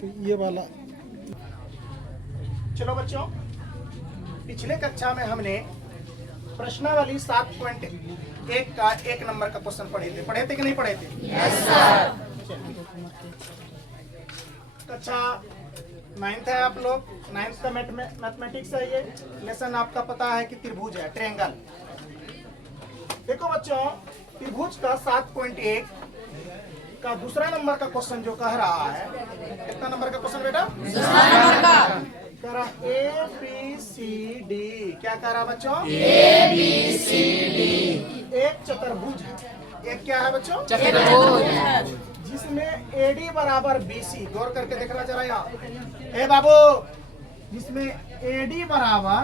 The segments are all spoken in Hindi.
तो ये वाला। चलो बच्चों, पिछले कक्षा में हमने प्रश्नावली 7.1 का 1 नंबर का क्वेश्चन पढ़े थे कि नहीं पढ़े थे? Yes sir. कक्षा 9th है आप लोग, 9th का मैथमेटिक्स है। ये लेसन आपका पता है कि त्रिभुज है, ट्रायंगल। देखो बच्चों, त्रिभुज का 7.1 का दूसरा नंबर का क्वेश्चन जो कह रहा है, कितना नंबर का क्वेश्चन बेटा? दूसरा नंबर का कह रहा ए बी सी डी। क्या कह रहा बच्चों? A B C D. एक चतुर्भुज है। एक क्या है बच्चों? चतुर्भुज। जिसमें एडी बराबर बीसी, गौर करके देखना जरा यहाँ। ए बाबू, जिसमें एडी बराबर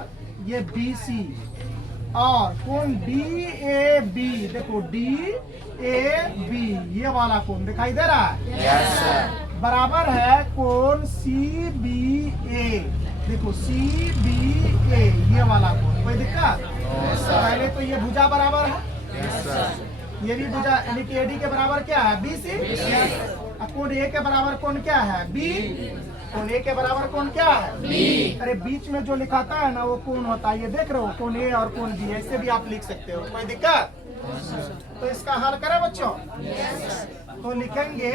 ये बीसी और कोण डी ए बी, देखो डी ए बी, ये वाला कोण दिखाई दे रहा है? Yes sir. बराबर है कोण सी बी ए, देखो सी बी ए, ये वाला कोण। कोई दिक्कत? पहले तो ये भुजा बराबर है, यस सर। ये भी भुजा, यानी कि एडी के बराबर क्या है? B C. कोण ए के बराबर कोण क्या है? बी। कोण ए के बराबर कोण क्या है? बी। अरे बीच में जो लिखाता है ना वो कोण होता है, ये देख रहे हो, कोण ए और कोण बी, ऐसे भी आप लिख सकते हो। कोई दिक्कत? तो इसका हल करें बच्चों? तो लिखेंगे,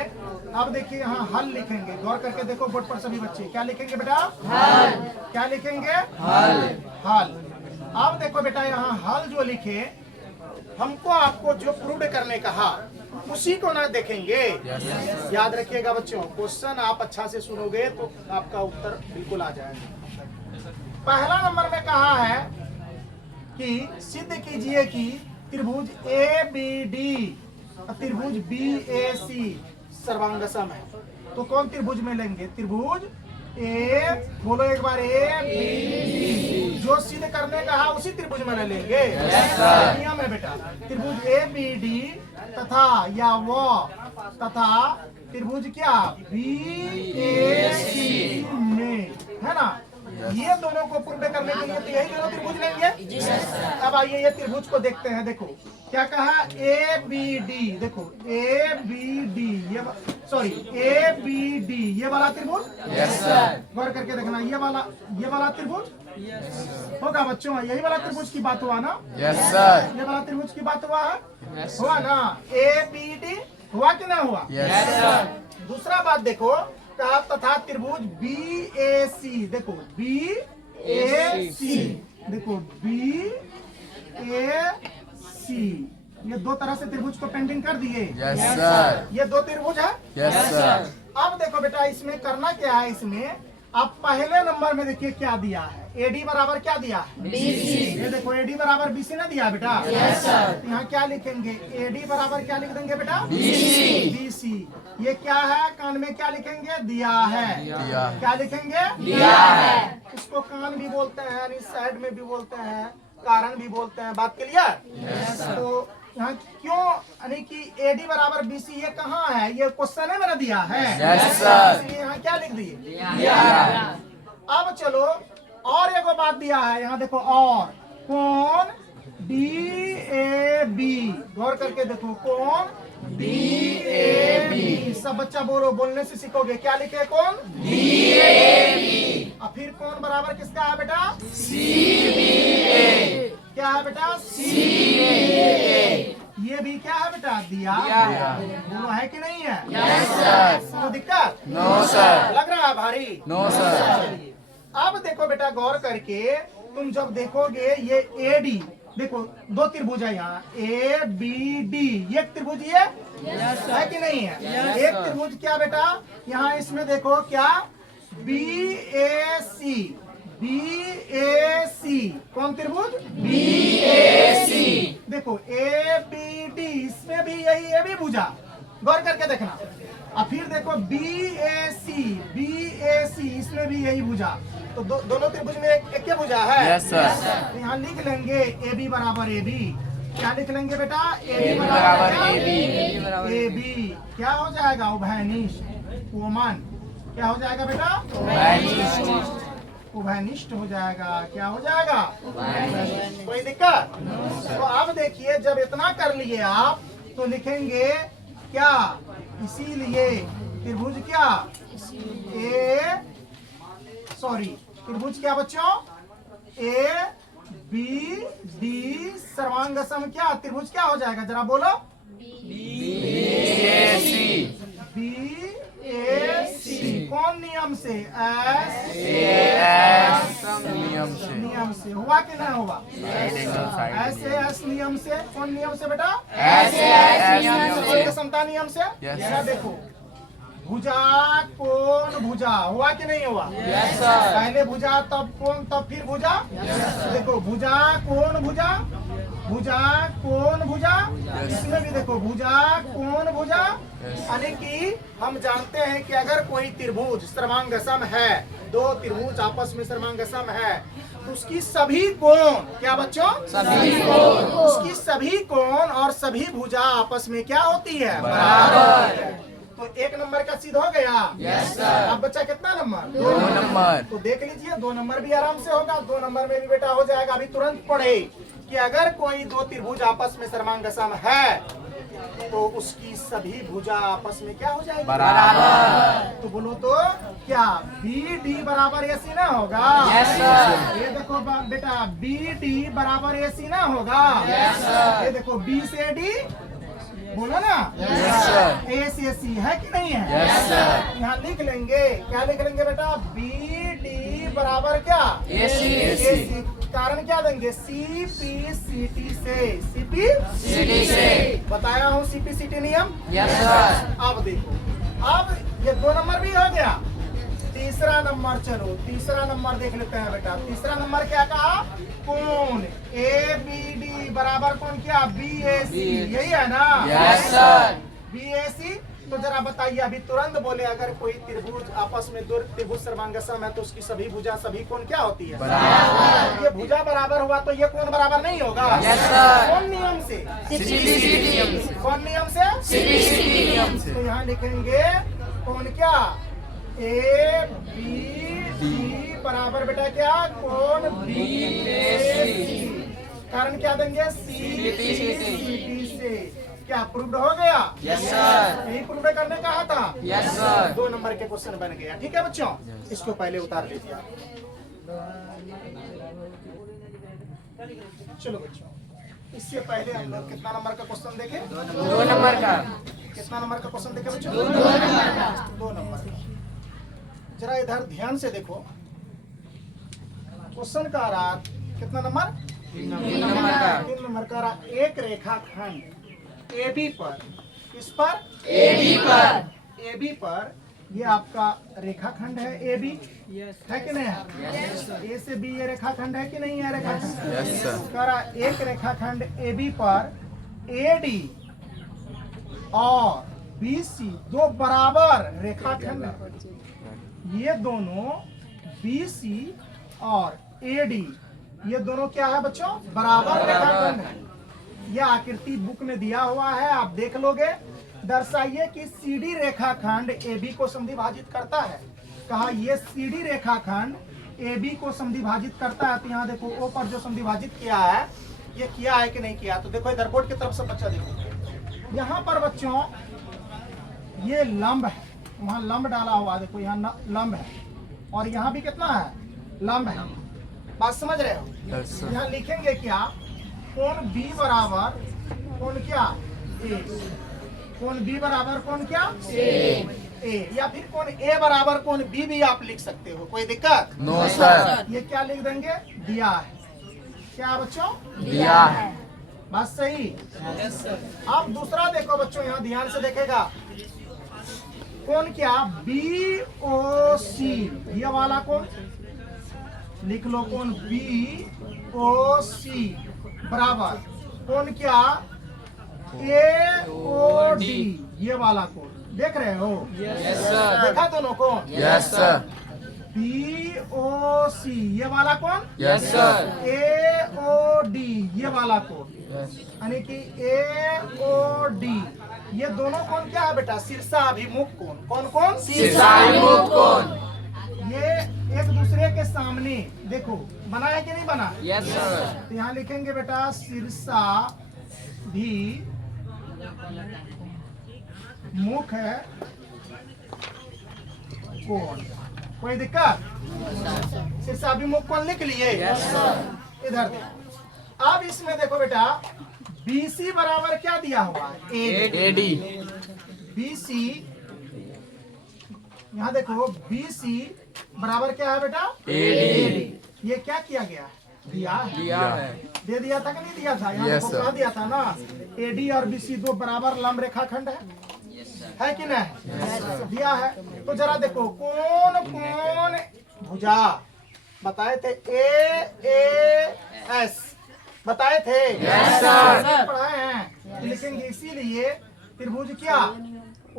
अब देखिए यहाँ हल लिखेंगे, गौर करके देखो बोर्ड पर सभी बच्चे। क्या लिखेंगे बेटा? हल। क्या लिखेंगे? हल। हल। अब देखो बेटा, यहाँ हल जो लिखे, हमको आपको जो प्रूव करने कहा उसी को ना देखेंगे। याद रखिएगा बच्चों, क्वेश्चन आप अच्छा से सुनोगे तो आपका उत्तर बिल्कुल आ जाएगा। पहला नंबर में कहा है कि सिद्ध कीजिए कि त्रिभुज ए बी डी और त्रिभुज बी ए सी सर्वांग सम है। तो कौन त्रिभुज में लेंगे? त्रिभुज ए, बोलो एक बार, ए बी डी। जो सिद्ध करने कहा उसी त्रिभुज में लेंगे। नियम है बेटा, त्रिभुज ए बी डी तथा या वो तथा त्रिभुज क्या बी ए सी में, है ना? ये दोनों को पूर्ण करने के लिए तो यही दोनों त्रिभुज लेंगे। अब आइए ये त्रिभुज को देखते हैं। देखो क्या कहा? ए बी डी, देखो ए बी डी, ये सॉरी ए बी डी, ये वाला त्रिभुज। Yes sir. गौर करके देखना, ये वाला त्रिभुज होगा बच्चों। यही वाला त्रिभुज की बात हुआ ना? Yes sir. ये वाला त्रिभुज की बात हुआ है, हुआ ना? ए बी डी हुआ कि ना हुआ? Yes sir. दूसरा बात देखो, कहा तथा त्रिभुज बी ए सी, देखो बी ए सी, देखो बी ए सी, ये दो तरह से त्रिभुज को पेंटिंग कर दिए। Yes sir. ये दो त्रिभुज है। Yes sir. अब देखो बेटा, इसमें करना क्या है? इसमें आप पहले नंबर में देखिए क्या दिया है, एडी बराबर क्या दिया है? बीसी। ये देखो एडी बराबर बीसी ना दिया बेटा? Yes sir. यहाँ क्या लिखेंगे? एडी बराबर क्या लिख देंगे बेटा? बीसी। बीसी। ये क्या है? कान में क्या लिखेंगे? दिया है। दिया। क्या लिखेंगे? दिया है। इसको कान भी बोलते हैं, यानी साइड में भी बोलते हैं, कारण भी बोलते हैं। बात क्लियर? Yes sir. तो यहाँ क्यों, यानी कि एडी बराबर बीसी, ये कहाँ है? ये क्वेश्चन है मेरा दिया है। Yes sir. इसलिए यहाँ क्या लिख दिए? दिया है। अब चलो और एक बात दिया है, यहाँ देखो, और कोण डी ए बी, गौर करके देखो, कोण डी ए बी। सब बच्चा बोलो, बोलने से सीखोगे। क्या लिखे? कोण डी ए बी। और फिर कोण बराबर किसका है बेटा? सी बी ए। क्या है बेटा? सी बी ए। ये भी क्या है बेटा? दिया। दोनों है कि नहीं है? Yes sir. कोई दिक्कत? No sir. लग रहा है भारी? No sir. चलिए अब देखो बेटा, गौर करके तुम जब देखोगे ये ए डी, देखो दो त्रिभुज है यहाँ, ए बी डी, ये त्रिभुज ये है कि नहीं है? एक त्रिभुज क्या बेटा? यहाँ इसमें देखो क्या, बी ए सी, बी ए सी, कौन त्रिभुज? बी ए सी। देखो ए बी डी, इसमें भी यही, ये भी भुजा, गौर करके देखना। और फिर देखो बी ए सी, इसमें भी यही भुजा। तो दोनों त्रिभुज में एक ही भुजा है। Yes sir. तो यहाँ लिख लेंगे ए बी बराबर ए बी। क्या लिख लेंगे बेटा? ए बी बराबर ए बी। ए बी क्या हो जाएगा? उभयनिष्ठ, कोमन। क्या हो जाएगा बेटा? उभयनिष्ठ हो जाएगा। क्या हो जाएगा? कोई दिक्कत? तो अब देखिए, जब इतना कर लिए आप तो लिखेंगे क्या? इसीलिए त्रिभुज क्या? ए सॉरी, त्रिभुज क्या बच्चों? ए बी डी सर्वांग सम क्या त्रिभुज क्या हो जाएगा? जरा बोलो। BAC बी ए सी कौन नियम से? एस नियम से नियम से हुआ कि नहीं हुआ? साइड एंगल साइड ऐसे एस नियम से। कौन नियम से बेटा? नियम समता नियम से। Yes. क्या देखो, भुजा कोण भुजा हुआ कि नहीं हुआ? यस सर पहले भुजा तब कोण तब फिर भुजा। देखो भुजा कोण भुजा, भुजा कोण भुजा, इसमें भी देखो भुजा कोण भुजा। यानी कि हम जानते हैं कि अगर कोई त्रिभुज सर्वांगसम है, दो त्रिभुज आपस में सर्वांगसम है, तो उसकी सभी कोण क्या बच्चों? सभी कोण उसकी सभी कोण और सभी भुजा आपस में क्या होती है? बराबर। तो एक नंबर का सिद्ध हो गया। यस सर अब बच्चा कितना नंबर? 2 नंबर तो देख लीजिए 2 नंबर भी आराम से होगा, 2 नंबर में भी बेटा हो जाएगा। अभी तुरंत पढ़े कि अगर कोई दो त्रिभुज आपस में सर्वांगसम है तो उसकी सभी भुजा आपस में क्या हो जाएगी? बराबर तो बोलो तो क्या बी डी बराबर ए सी ना होगा? यस सर ये देखो बेटा बी डी बराबर ए सी ना होगा? यस सर ये देखो बी से डी बोलो ना। यस सर ए से सी है कि नहीं है? यस सर यहाँ लिख लेंगे। क्या लिख लेंगे बेटा? बी डी बराबर क्या? AC कारण क्या देंगे? सी पी सी टी से। सी पी सिटी से बताया हूँ सी पी सी टी नियम। यस सर अब देखो, अब ये 2 नंबर भी हो गया। तीसरा नंबर, चलो तीसरा नंबर देख लेते हैं बेटा। तीसरा नंबर क्या कहा? कोण ए बी डी बराबर कौन क्या? बी ए सी, यही है ना? यस सर बी ए सी। तो जरा बताइए अभी तुरंत बोले, अगर कोई त्रिभुज आपस में दो त्रिभुज सर्वांगसम है तो उसकी सभी भुजा सभी कोण क्या होती है? बराबर ये भुजा बराबर हुआ तो ये कोण बराबर नहीं होगा? यस सर कौन नियम से? सिटी नियम से कौन नियम से? सिटी नियम से तो यहाँ लिखेंगे कोण क्या? ए बी डी बराबर बेटा क्या? कोण बी ए सी। कारण क्या देंगे? सी टी से। क्या प्रूव्ड हो गया? यस सर यही प्रूव करने कहा था। यस सर 2 नंबर के क्वेश्चन बन गया। ठीक है बच्चों, इसको पहले उतार लीजिए। चलो बच्चों, इससे पहले हम लोग कितना नंबर का क्वेश्चन देखे? 2 नंबर का कितना नंबर का क्वेश्चन देखे बच्चों? 2 नंबर का। जरा इधर ध्यान से देखो, क्वेश्चन का रहा कितना नंबर? 3 नंबर का 3 नंबर का रहा। एक रेखाखंड ए बी पर, किस पर? AB पर ए बी पर, ये आपका रेखाखंड है ए बी, है कि नहीं है? ए से बी ये रेखाखंड है कि नहीं है? रेखाखंड। यस सर करा एक रेखाखंड ए बी पर ए डी और बी सी दो बराबर रेखाखंड है। ये दोनों बी सी और ए डी ये दोनों क्या है बच्चों? बराबर रेखाखंड है। यह आकृति बुक में दिया हुआ है, आप देख लोगे। दर्शाइए कि सीडी रेखाखंड AB को समद्विभाजित करता है। कहा ये सीडी रेखाखंड AB को समद्विभाजित करता है। तो यहाँ देखो O पर जो समद्विभाजित किया है, ये किया है कि नहीं किया? तो देखो इधर बोर्ड की तरफ से बच्चा देखो, यहाँ पर बच्चों ये लंब है, वहाँ लंब डाला हुआ देखो, यहाँ लंब है और यहाँ भी कितना है? लंब है। बात समझ रहे हो? यस सर यहाँ लिखेंगे क्या? कोण B बराबर कोण क्या? A। कोण B बराबर कोण क्या? A। या फिर कोण A बराबर कोण B भी आप लिख सकते हो, कोई दिक्कत? नो सर ये क्या लिख देंगे? दिया है। क्या बच्चों? दिया है बात सही। आप दूसरा देखो बच्चों, यहाँ ध्यान से देखेगा। कोण क्या? BOC, ये वाला कोण लिख लो। कोण BOC बराबर कोण क्या? AOD, ये वाला कोण देख रहे हो? यस सर देखा दोनों को? यस सर BOC, ये वाला कोण? यस सर AOD, ये वाला कोण, यस यानी कि AOD ये दोनों कोण क्या है बेटा? शीर्षाभिमुख कोण। कौन कौन? शीर्षाभिमुख कोण ये एक दूसरे के सामने देखो, बना है कि नहीं बना? यस सर तो यहाँ लिखेंगे बेटा शीर्षा भी मुख है कोण। कोई दिक्कत? शीर्षाभिमुख कोण लिख लिए? इधर देखो। अब इसमें देखो बेटा, BC बराबर क्या दिया हुआ है? AD BC, यहाँ देखो BC बराबर क्या है बेटा? AD ये क्या किया गया? दिया है। दे दिया था कि नहीं दिया था? यहाँ Yes, देखो sir. क्या दिया था ना, AD और BC दो बराबर लंब रेखाखंड है कि नहीं? दिया है। तो जरा देखो कौन कौन भुजा बताए थे? AAS बताए थे? Yes, sir. पढ़ाए हैं। लिखेंगे इसीलिए त्रिभुज क्या?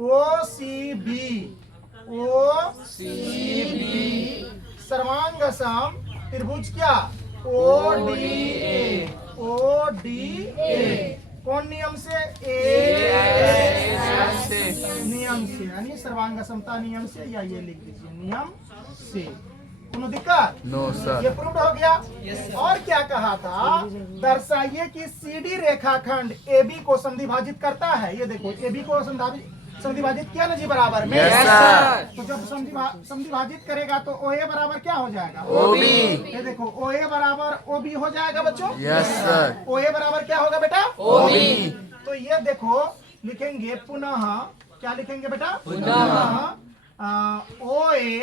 OCB सर्वांग सम त्रिभुज क्या? ODA कौन नियम से? नियम से, यानी सर्वांग समता नियम से, या ये लिख दीजिए नियम से। कोनो दिक्कत? नो सर ये प्रूव्ड हो गया। और क्या कहा था? दर्शाइए कि CD रेखाखंड AB को समद्विभाजित करता है। ये देखो AB को समद्विभाजित किया ना जी बराबर में। Yes, sir. तो जब समद्विभाजित करेगा तो OA बराबर क्या हो जाएगा? OB ये देखो OA बराबर OB हो जाएगा बच्चों। यस सर OA बराबर क्या होगा बेटा? OB तो ये देखो लिखेंगे पुनः, क्या लिखेंगे बेटा? OA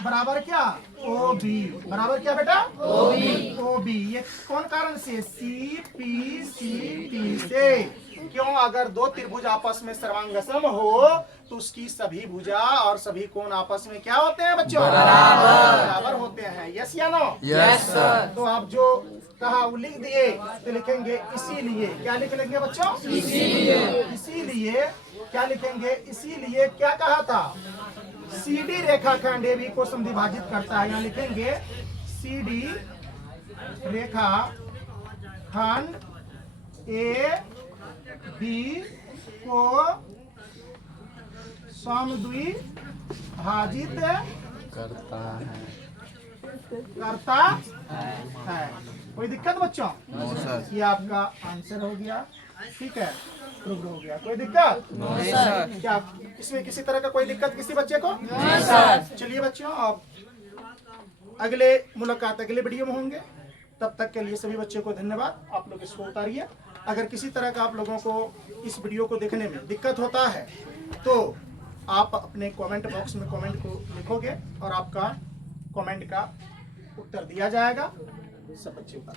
बराबर क्या? OB बराबर क्या बेटा? OB। ये कौन कारण से? CPCP से। क्यों? अगर दो त्रिभुज आपस में सर्वांगसम हो तो उसकी सभी भुजा और सभी कोण आपस में क्या होते हैं बच्चों? बराबर होते हैं। यस या नो? यस सर तो आप जो कहा वो लिख दिए, तो लिखेंगे इसीलिए। क्या लिख लेंगे बच्चों? इसीलिए क्या लिखेंगे? इसीलिए क्या कहा था? CD रेखाखंड AB को समद्विभाजित करता है। यहाँ लिखेंगे CD रेखाखंड AB को समद्विभाजित करता है। कोई दिक्कत बच्चों? नो सर ये आपका आंसर हो गया। ठीक है, प्रूव हो गया। कोई दिक्कत? क्या इसमें किसी तरह का कोई दिक्कत किसी बच्चे को? चलिए बच्चों, अब अगले मुलाकात अगले वीडियो में होंगे। तब तक के लिए सभी बच्चों को धन्यवाद। आप लोग इसको उतारिए। अगर किसी तरह का आप लोगों को इस वीडियो को देखने में दिक्कत होता है तो आप अपने कमेंट बॉक्स में कमेंट को लिखोगे और आपका कमेंट का उत्तर दिया जाएगा। सब बच्चे उतार